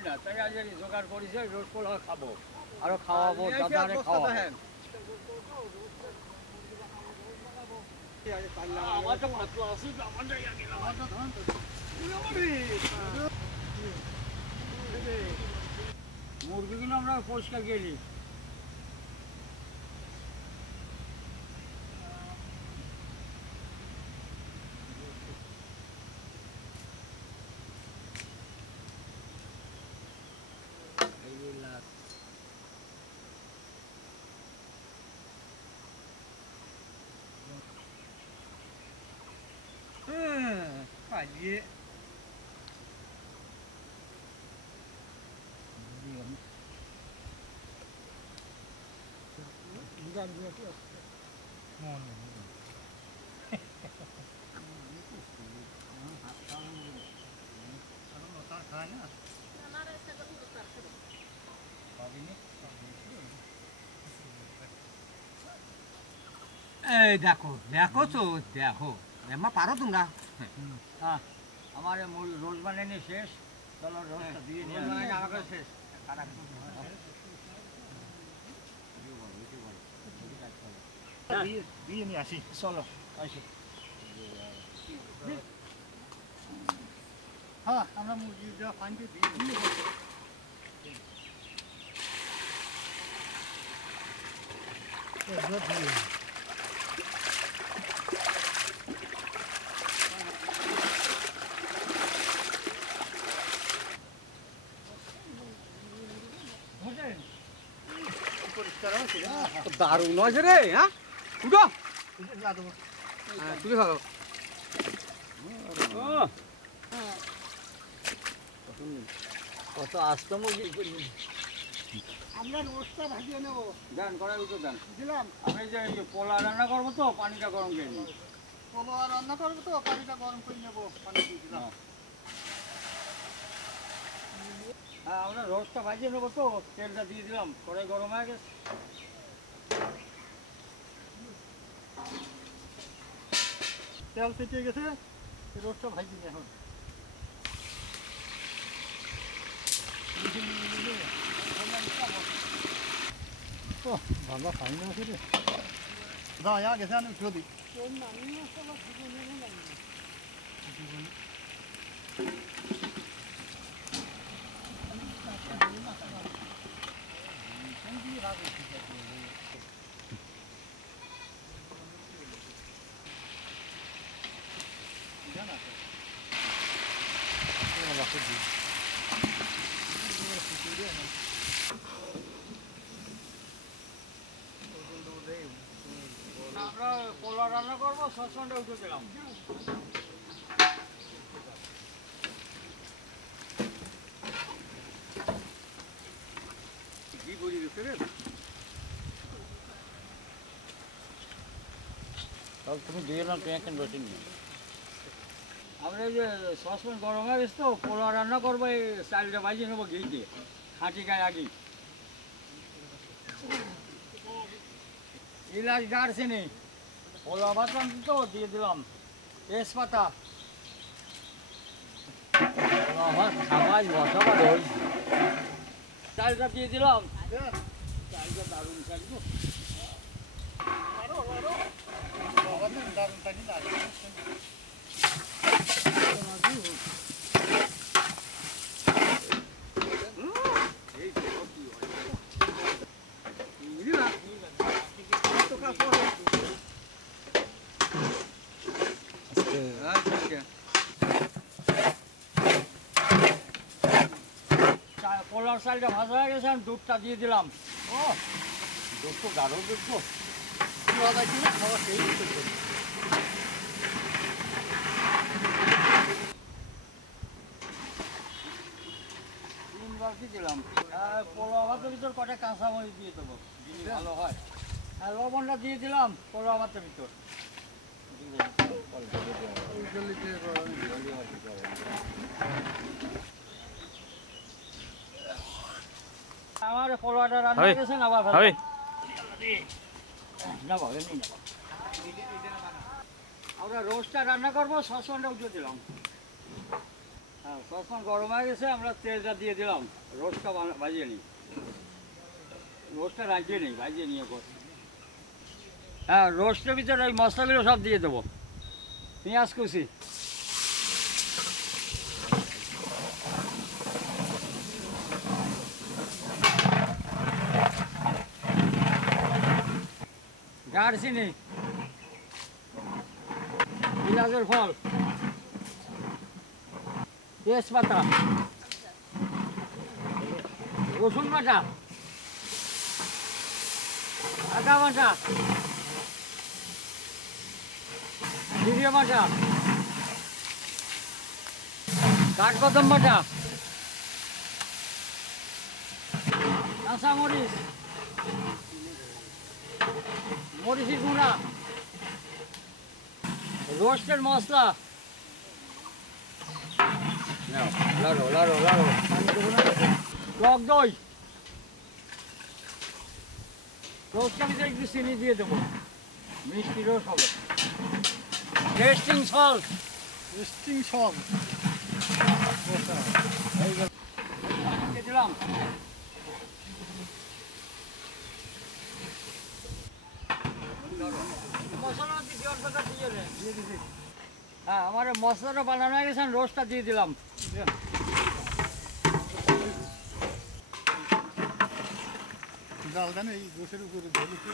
হয় না, তাই আজ জোগাড় করেছে রোজ পোলাও খাবো, আরো খাওয়াবো, দাদারে খাওয়াবো। আমার তো পাতলা আছে, আমারটা গেলাম। মুরগিগুলো আমরা পরিষ্কার গেলি। পালিয়ে এই দেখো দেখো তো দেখো এমা পারো তোমরা হ্যাঁ আমার রোজ বানানি শেষ, চলো রোজটা দিয়ে নিয়ে আমাকে শেষ দিয়ে নিয়ে আসি, চলো আসি। হ্যাঁ আমরা মুরগিটা পানিতে দিয়ে দারুণ আছে রে। হ্যাঁ উঠো তুই খাও কত আস্ত মুরগি আমরা রোজটা ভাজিয়ে নেবো। দেন কড়াই উঠো দেন। দিলাম আমি যে পোলা রান্না করবো তো পানিটা গরম করে নিই। পোলাও রান্না করবো তো পানিটা গরম করে নেবো, পানি দিয়ে দিলাম। হ্যাঁ আমরা রোজটা ভাজিয়ে নেবো তো, তেলটা দিয়ে দিলাম, কড়াই গরম হয়ে গেছে। তেল থেকে গেছে, রোজটা ভাজি নি এখন। ভালো খাই না রে দাঁড়া গেছে, আমি উঠে দিই। আমরা পোলা রান্না করবো, সসপ্যানটা উঠে দিলাম। কি করি রে তাহলে তুমি দিয়ে এলাম টেনশন বসে নিয়ে। আমরা এই যে সসপ্যান গরম হয়ে গেছে তো, পোলা রান্না করবো, এই চালটা বাজিয়ে নেবো ঘি দিয়ে, খাঁটি গায়ে আগে। ইলাচ দারচিনি পোলা বাটলাম তো দিয়ে দিলাম, তেজপাতা। আমার খাবার বসাবার ওই চালটা দিয়ে দিলাম, চালটা দারুণ চাল তো। পোলার চালটা ভাজা হয়ে গেছে, আমি দুধটা দিয়ে দিলাম। ও দুধ তো গাঢ় দুধ তো, খাওয়া সেই তিনবার কি দিলাম। পোলা ভাতের ভিতর কটা কাঁচামরিচ দিয়ে দেবো, ভালো হয়। আর লবণটা দিয়ে দিলাম পোলা ভাতের ভিতর। আমার পোলাটা রান্না করেছে না বাবা, আমরা রোস্টটা রান্না করবো, সসপ্যানটা উঠে দিলাম। হ্যাঁ, সসপ্যান গরম হয়ে গেছে, আমরা তেলটা দিয়ে দিলাম। রোস্টটা ভাজিয়ে নিই, রোস্টটা রাখিয়ে নিই, ভাজিয়ে নিয়ে কর। হ্যাঁ, রোস্টের ভিতরে ওই মশলাগুলো সব দিয়ে দেবো। পেঁয়াজ কুচি, দারচিনি, পেঁয়াজের ফল, তেজপাতা, রসুন বাটা, আদা বাটা, জিরে বাটা, কাঠবাদাম বাটা, কাঁচামরিচ, মরিচের গুঁড়া, রোস্টের মশলা, লাড়ো লাড়ো লাড়ো, টক দই, রোস্টের ভিতরে একটু চিনি দিয়ে দেবো, মিষ্টি রোস্ট হবে। টেস্টিং সল্ট, টেস্টিং সব দিয়ে দিলাম। মশলা দিয়ে দিছি। হ্যাঁ, আমার মশলাটা বানানো হয়ে গেছে, রোস্টটা দিয়ে দিলাম। ডালটা এই গোসের উপরে ধরেছি।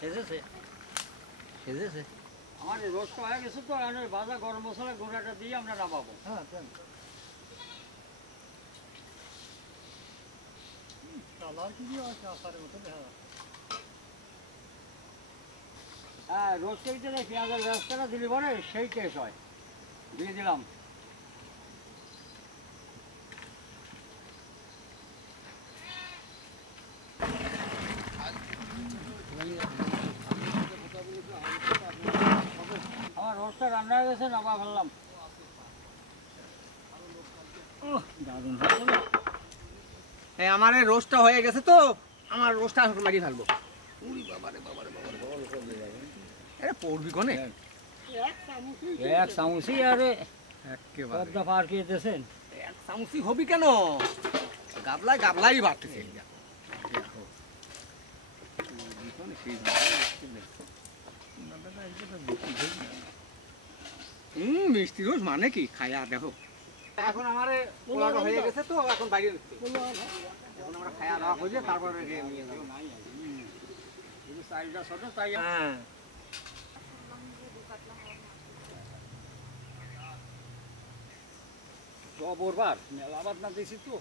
সেজেছে সেজেছে আমার রোস্ট হয়ে গেছে, তো এখন ভাজা গরম মশলা গুঁড়াটা দিয়ে আমরা নামাবো। হ্যাঁ দেন। কালার কি দিয়ে আছে আসারের মতো দেখা যাচ্ছে। হ্যাঁ, রোস্টের ভিতরে পেঁয়াজের ব্যবস্থাটা দিলি পরে সেই টেস্ট হয়। দিয়ে দিলাম। আমার রোস্টটা রান্না হয়ে গেছে, নামা ফেললাম। দারুণ হয়েছে না? এই আমার এই রোস্টটা হয়ে গেছে তো, আমার রোস্টটা এখন মারিয়ে ফেলবো। এটা পড়বি কোনে? এক চামচই আরে একেবারে পদ্মা পার খেয়ে দিয়েছেন। এক চামচি হবি কেন? গাবলাই গাবলাই বাড়তেছে। মিষ্টি রোজ মানে কি খায়া দেখো। এখন আমার পোলাটা হয়ে গেছে তো, এখন বাইরে নিচ্ছি। এখন আমরা খায়া দাওয়া হয়ে যায়, তারপরে নিয়ে যাবো। সাইজটা ছোট তাই। হ্যাঁ, জবরবার মেলাবাদ না দিয়েছি তো।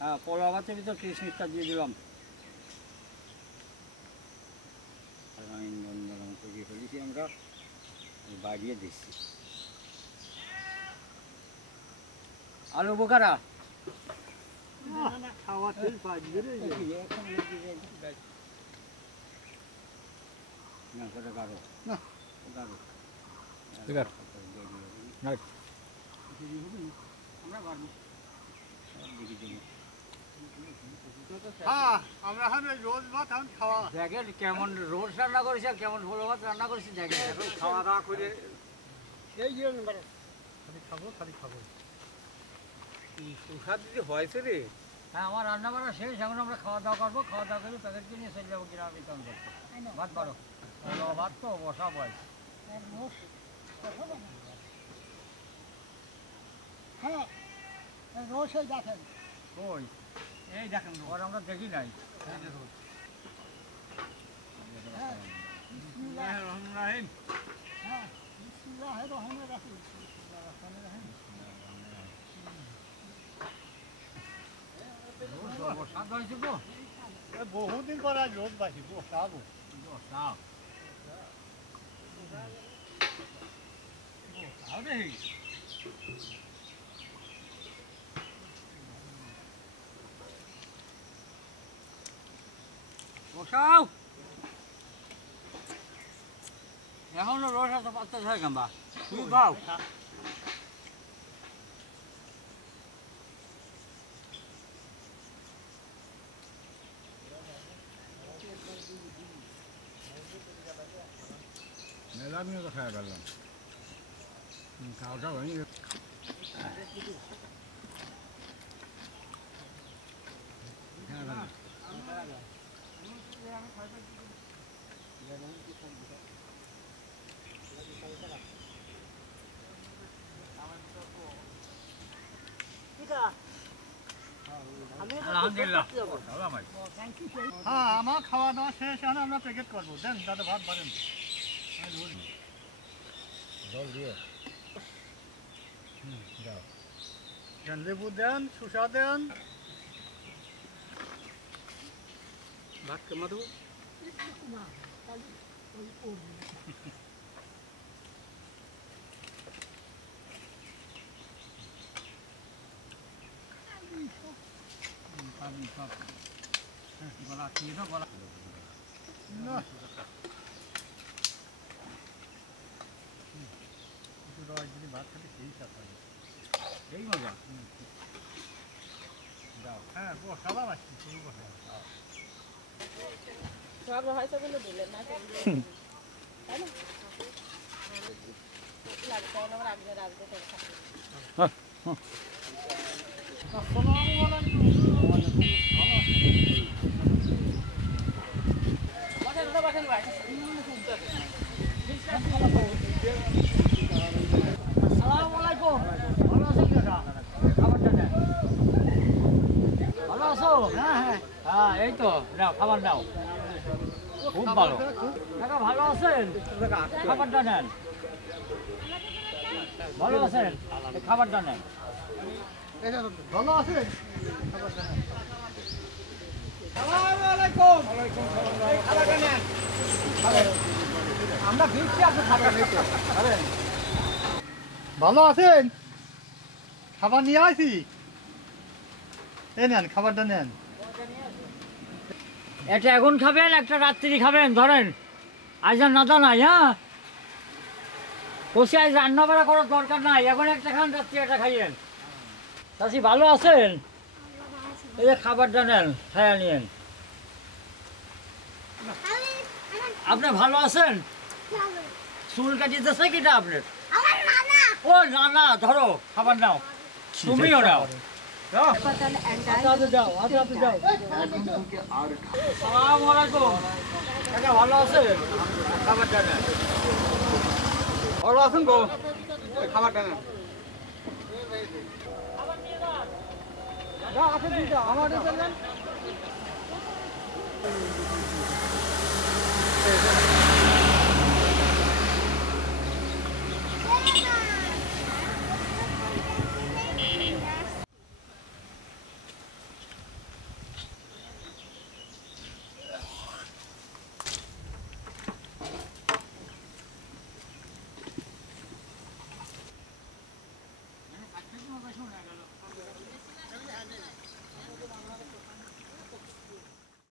হ্যাঁ, পোলা ভাতের ভিতর কিশমিশটা দিয়ে দিলাম। তৈরি ফেলেছি আমরা, বাড়িয়ে দিচ্ছি। আলু বোখারা, খাওয়া তেল পাঁচবে রে। না সেটা গাঢ় না। গাঢ়। আমরা বাড়বো দেখি দেখি। হ্যাঁ, আমরা এখন ওই রোজ ভাত এখন খাওয়া। দেখেন কেমন রোজ রান্না করেছি আর কেমন ভোলো ভাত রান্না করেছি দেখেন। এখন খাওয়া দাওয়া করে এই যে খালি খাবো। সুস্বাদ যদি হয়েছে রে। হ্যাঁ, আমার রান্না বান্না শেষ, এখন আমরা খাওয়া দাওয়া করবো। খাওয়া দাওয়া করে প্যাকেট কিনে চলে যাবো গ্রাম বিতরণ করতে। ভাত বাড়ো, ভাত তো বসা বয়স। হ্যাঁ, রোজই দেখেন। ওই এই দেখেন ওর আমরা দেখি নাই। রহিম। হ্যাঁ, বিসমিল্লাহির রহমানির রহিম। বসাদ হয়েছে তো বহুদিন পর আজ রোজ বাসি বসাবো। বসাও। এখনো রস এত পাত্তা থাকে কেন বা তুমি পাও মেলা দিনে তো খাই ফেললাম খাওয়াটা হয়নি আলহামদুলিল্লাহ হ্যাঁ আমার খাওয়া দাওয়া শেষ এখন আমরা প্যাকেট করবো দেন দাদা ভাত বাড়েন জল দিয়ে যাও দেন লেবু দেন শসা দেন ভাত কেমন দেবো গলা খেয়ে দাও গলা না যদি ভাত খেতে সেই সাথ হয় এই মজা যাও হ্যাঁ বসালাম আসছি শুরু বসালাম সব হয়তো দিলেন না তাই না লাগবে আমার আগে রাখবে আসসালামু আলাইকুম ভালো আছেন কাকা খাবারটা নেন ভালো আছো হ্যাঁ হ্যাঁ হ্যাঁ এই তো নাও খাবার নাও খুব ভালো কাকা ভালো আছেন খাবারটা নেন ভালো আছেন এই খাবারটা নেন ভালো আছে আমরা ভিড়ছি আপনি খাবেন এই তো ভালো আছেন খাবার নিয়ে আসি এই নেন খাবারটা নেন একটা এখন খাবেন একটা রাত্রি খাবেন ধরেন আজ আর নাদা নাই হ্যাঁ বসে আজ রান্না বাড়া করার দরকার নাই এখন একটা খান রাত্রি একটা খাইয়েন চাষি ভালো আছেন এই যে খাবারটা নেন খাইয়া নিয়েন আপনি ভালো আছেন চুল কাটিতেছে কিটা আপনার ও না না ধরো খাবার নাও তুমিও নাও যাও আসসালামু আলাইকুম কাকা ভালো আছেন খাবারটা নেন ভালো আছেন গো খাবারটা নেন আমার